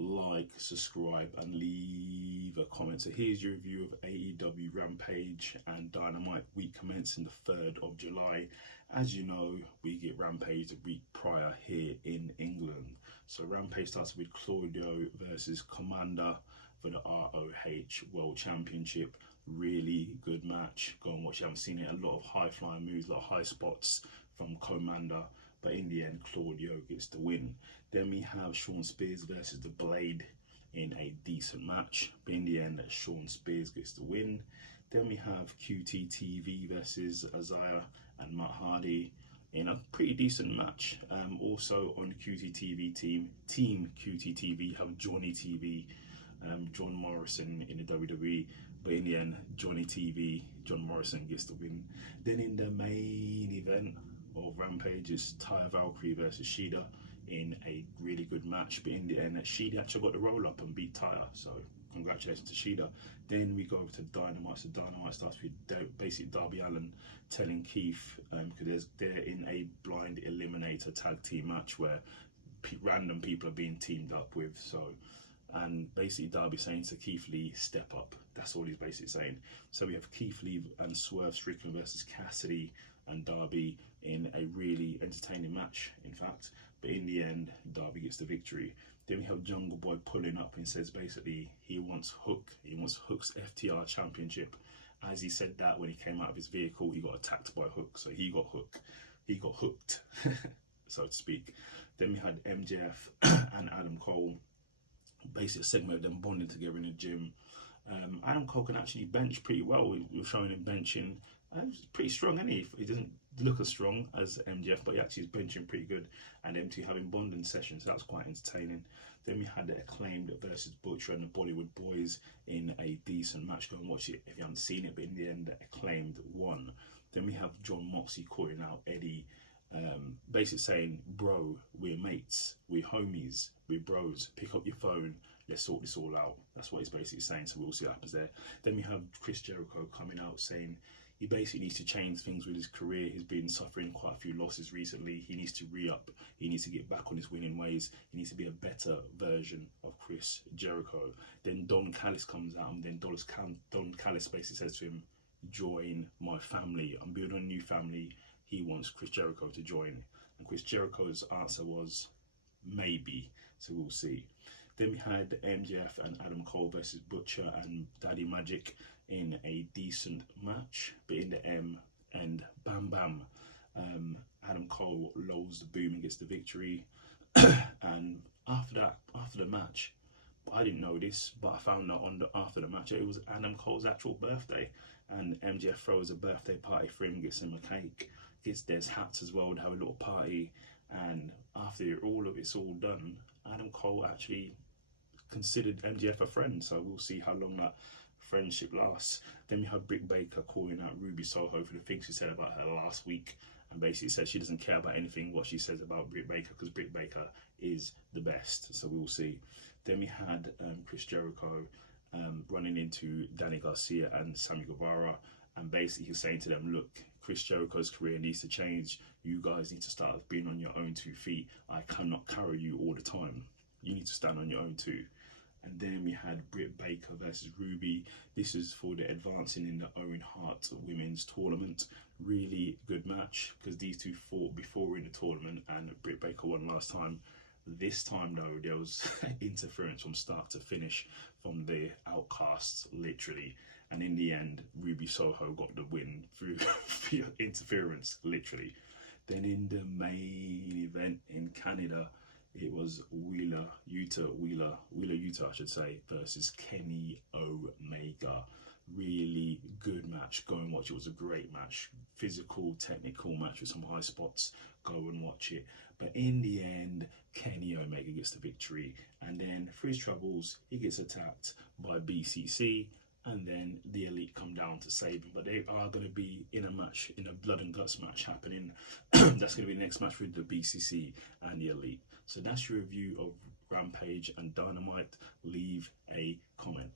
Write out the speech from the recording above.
like, subscribe, and leave a comment. So here's your review of AEW Rampage and Dynamite week commencing the 3rd of July. As you know, we get Rampage the week prior here in England. So Rampage starts with Claudio versus Commander for the ROH World Championship. Really good match. Go and watch it. I haven't seen it. A lot of high flying moves, a lot of high spots from Commander, but in the end Claudio gets the win. Then we have Shawn Spears versus the Blade in a decent match, but in the end Shawn Spears gets the win. Then we have QTTV versus Isaiah and Matt Hardy in a pretty decent match. Also on the QTTV team QTTV have Johnny TV, John Morrison in the WWE, but in the end John Morrison gets the win. Then in the main event of Rampage is Taya Valkyrie versus Shida in a really good match, but in the end Shida actually got the roll up and beat Taya, so congratulations to Shida. Then we go over to Dynamite. So Dynamite starts with basically Darby Allin telling Keith, because they're in a blind eliminator tag team match where random people are being teamed up with, and basically Darby saying to Keith Lee, step up. That's all he's basically saying. So we have Keith Lee and Swerve Strickland versus Cassidy and Darby in a really entertaining match, in fact, but in the end Darby gets the victory. Then we have Jungle Boy pulling up and says basically he wants Hook's FTR championship. As he said that, when he came out of his vehicle, he got attacked by Hook, so he got hooked so to speak. Then we had MJF and Adam Cole, basically a segment of them bonding together in the gym. Adam Cole can actually bench pretty well. We were showing him benching. He's pretty strong, isn't he? He doesn't look as strong as MJF, but he actually is benching pretty good. And them two having bonding sessions, so that's quite entertaining. Then we had the Acclaimed versus Butcher and the Bollywood Boys in a decent match. Go and watch it if you haven't seen it, but in the end, the Acclaimed won. Then we have John Moxley calling out Eddie, basically saying, bro, we're mates, we're homies, we're bros, pick up your phone, let's sort this all out. That's what he's basically saying, so we'll see what happens there. Then we have Chris Jericho coming out saying he basically needs to change things with his career. He's been suffering quite a few losses recently. He needs to re-up. He needs to get back on his winning ways. He needs to be a better version of Chris Jericho. Then Don Callis comes out, and then Don Callis basically says to him, join my family. I'm building a new family. He wants Chris Jericho to join. And Chris Jericho's answer was, maybe. So we'll see. Then we had MJF and Adam Cole versus Butcher and Daddy Magic in a decent match, but in the end, bam bam, Adam Cole lowers the boom and gets the victory. And after the match, I didn't know this, but I found out after the match it was Adam Cole's actual birthday, and MJF throws a birthday party for him, gets him a cake, there's hats as well, to have a little party. And after all of it's all done, Adam Cole actually considered MJF a friend, so we'll see how long that friendship lasts. Then we have Britt Baker calling out Ruby Soho for the things she said about her last week, and basically said she doesn't care about anything what she says about Britt Baker, because Britt Baker is the best, so we'll see. Then we had Chris Jericho running into Danny Garcia and Sammy Guevara, and basically he's saying to them, look, Chris Jericho's career needs to change. You guys need to start being on your own 2 feet. I cannot carry you all the time. You need to stand on your own too. And then we had Britt Baker versus Ruby. This is for the advancing in the Owen Hart Women's Tournament. Really good match, because these two fought before in the tournament and Britt Baker won last time. This time though, there was interference from start to finish from the Outcasts, literally. And in the end, Ruby Soho got the win through interference, literally. Then in the main event in Canada, it was Wheeler Yuta, I should say, versus Kenny Omega. Really good match. Go and watch it. It was a great match. Physical, technical match with some high spots. Go and watch it. But in the end, Kenny Omega gets the victory. And then for his troubles, he gets attacked by BCC. And then the Elite come down to save him. But they are going to be in a match, in a blood and guts match happening. That's going to be the next match with the BCC and the Elite. So that's your review of Rampage and Dynamite. Leave a comment.